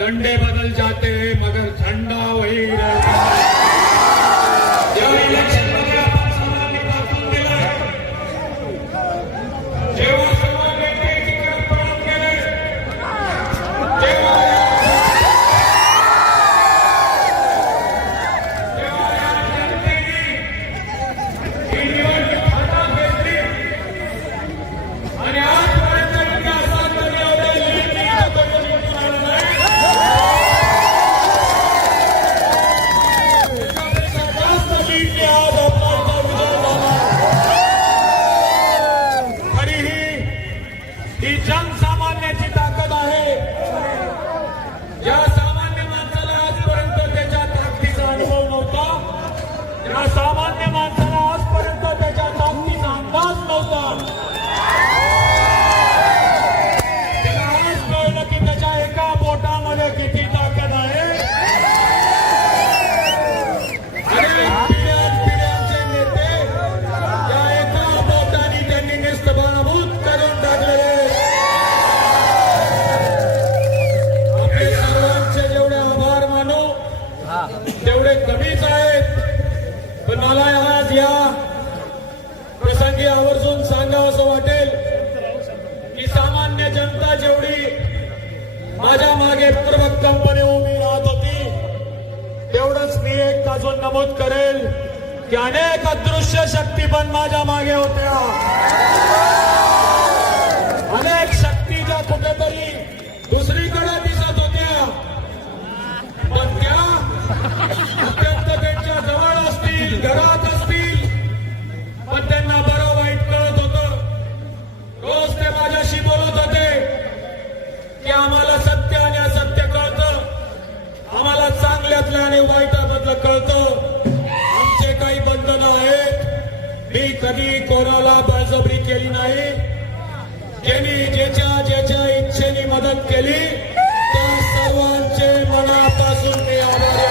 डंडे बदल जाते मगर झंडा वही रहता है। इलेक्शन ही जनसामान्याची ताकद आहे. प्रसंगी आवर्जून सांगावं असं वाटेल की सामान्य जनता जेवढी माझ्या मागे पूर्वक्कमपणे उभी राहत होती तेवढंच मी एक अजून नमूद करेल की अनेक अदृश्य शक्ती पण माझ्या मागे होत्या. अनेक शक्ती ज्या कुठेतरी दुसरीकडे दिसत होत्या पण त्या अत्यंत त्यांच्या जवळ असतील घरात होतं. आमचे काही बंधनं आहेत. मी कधी कोणाला बळजबरी केली नाही. ज्यांनी ज्याच्या ज्याच्या इच्छेने मदत केली त्या सर्वांचे मनापासून मी आभारी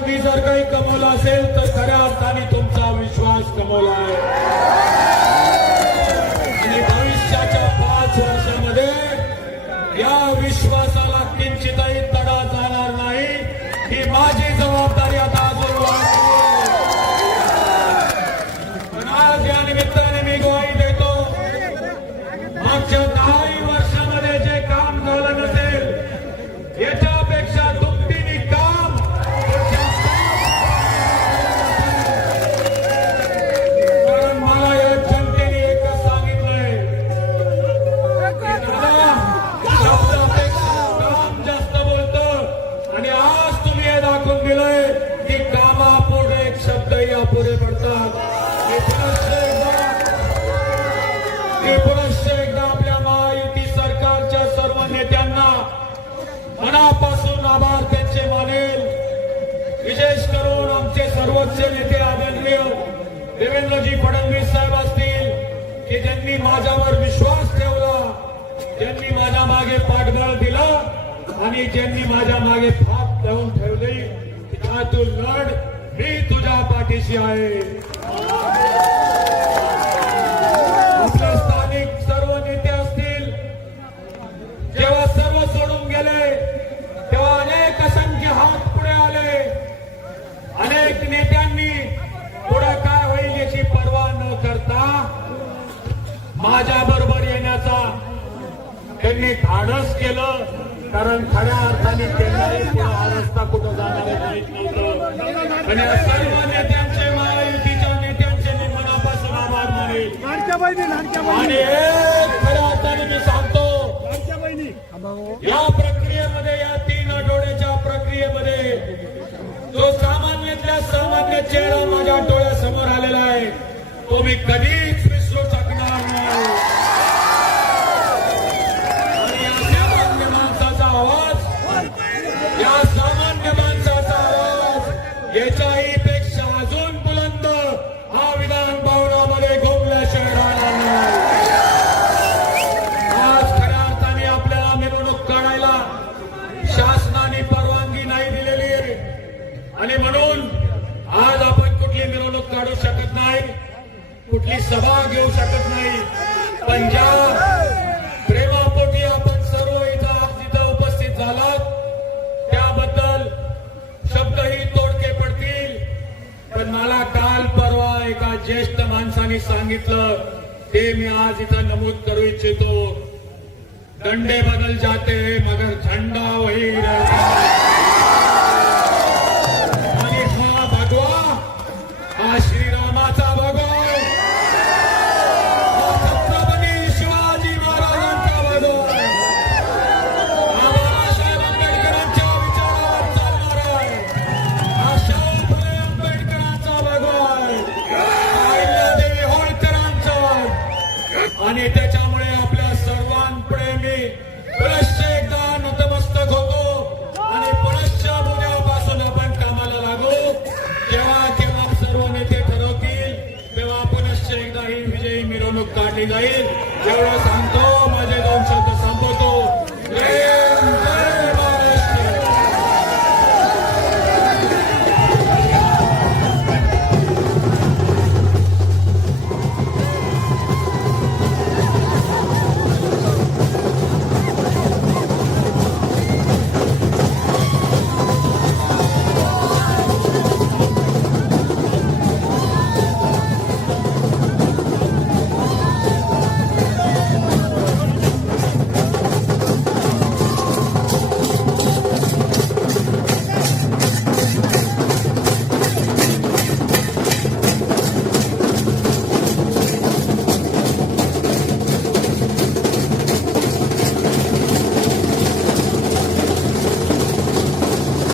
मी जर काही कमवलं असेल तर खऱ्या अर्थाने तुमचा विश्वास कमवला आहे. सर्वोच्च नेते आदरणीय देवेंद्रजी फडणवीस साहेब असतील की ज्यांनी माझ्यावर विश्वास ठेवला ज्यांनी माझ्या मागे पाठबळ दिला आणि ज्यांनी माझ्या मागे फाप लावून ठेवली की तू लढ मी तुझ्या पाठीशी आहे. नेत्यांनी पुढे काय होईल याची पर्वा न करता माझ्या बरोबर येण्याचा त्यांनी धाडस केलं. कारण खऱ्या अर्थाने त्यांनाही पुढे हा रस्ता कुठं जाणार आहे माहीत नव्हतं. आणि सर्व नेत्यांचे महायुतीच्या नेत्यांचे मी मनापासून आभार मानेल आणि खऱ्या अर्थाने मी सांगतो या प्रक्रियेमध्ये या तीन आठवड्याच्या प्रक्रियेमध्ये जो सामान्यातल्या सामान्य चेहरा माझ्या डोळ्यासमोर आलेला आहे. तो मी कधी प्रेमापोटी आपण सर्व इथं आज उपस्थित झालात. त्याबद्दल शब्दही तोडके पडतील. पण मला काल परवा एका ज्येष्ठ माणसाने सांगितलं ते मी आज इथं नमूद करू इच्छितो. डंडे बदल जाते मगर झंडा वही रहता आणि त्याच्यामुळे आपल्या सर्वांपुढे मी पुनश्च एकदा नतमस्तक होतो. आणि पुनश्च उद्यापासून आपण कामाला लागू. जेव्हा केव्हा सर्व नेते ठरवतील तेव्हा पुनश्च एकदा ही विजयी मिरवणूक काढली जाईल. एवढं